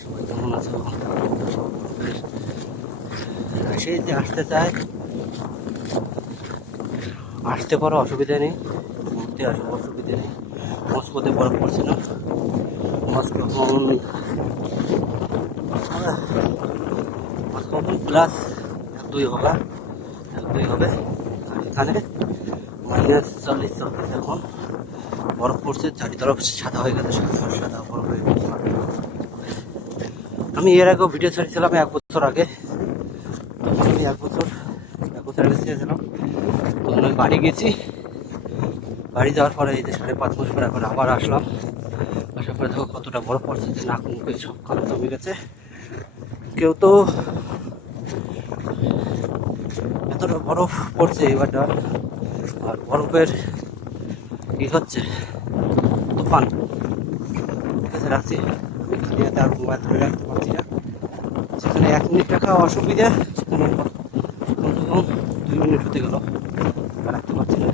সবাই কেমন আছো? সেই যে আসতে চায় আসতে পারো, অসুবিধা নেই, ঘুরতে আসো, অসুবিধা নেই। মস্কোতে বরফ পড়ছে না? মস্কো মস্কো প্লাস 1-2 হবে, 1-2 হবে। আর এখানে -40 চলতেছে এখন, বরফ পড়ছে, চারিতরফ সাদা হয়ে গেছে, সাদা বরফ হয়ে গেছে। আমি এর আগেও ভিডিও ছেড়েছিলাম 1 বছর আগে। তখন আমি 1 বছর আগে ছেড়েছিলাম। তখন আমি বাড়ি গেছি, বাড়ি যাওয়ার পরে এই যে 5.5 মাস পরে এখন আবার আসলাম। আসার পরে দেখো কতটা বরফ পড়ছে, যে নাক মুখে সব কালো জমে গেছে। কেউ তো এতটা বরফ পড়ছে এবারটা, আর বরফের কি হচ্ছে তুফান। ঠিক আছে, রাখছি। আমি খালিয়াতে আর মোবাইল ধরে রাখতে পারছি না। সেখানে 1 মিনিট রাখা অসুবিধা, সেখানে কমসে কম 2 মিনিট হতে গেল, রাখতে পারছি না।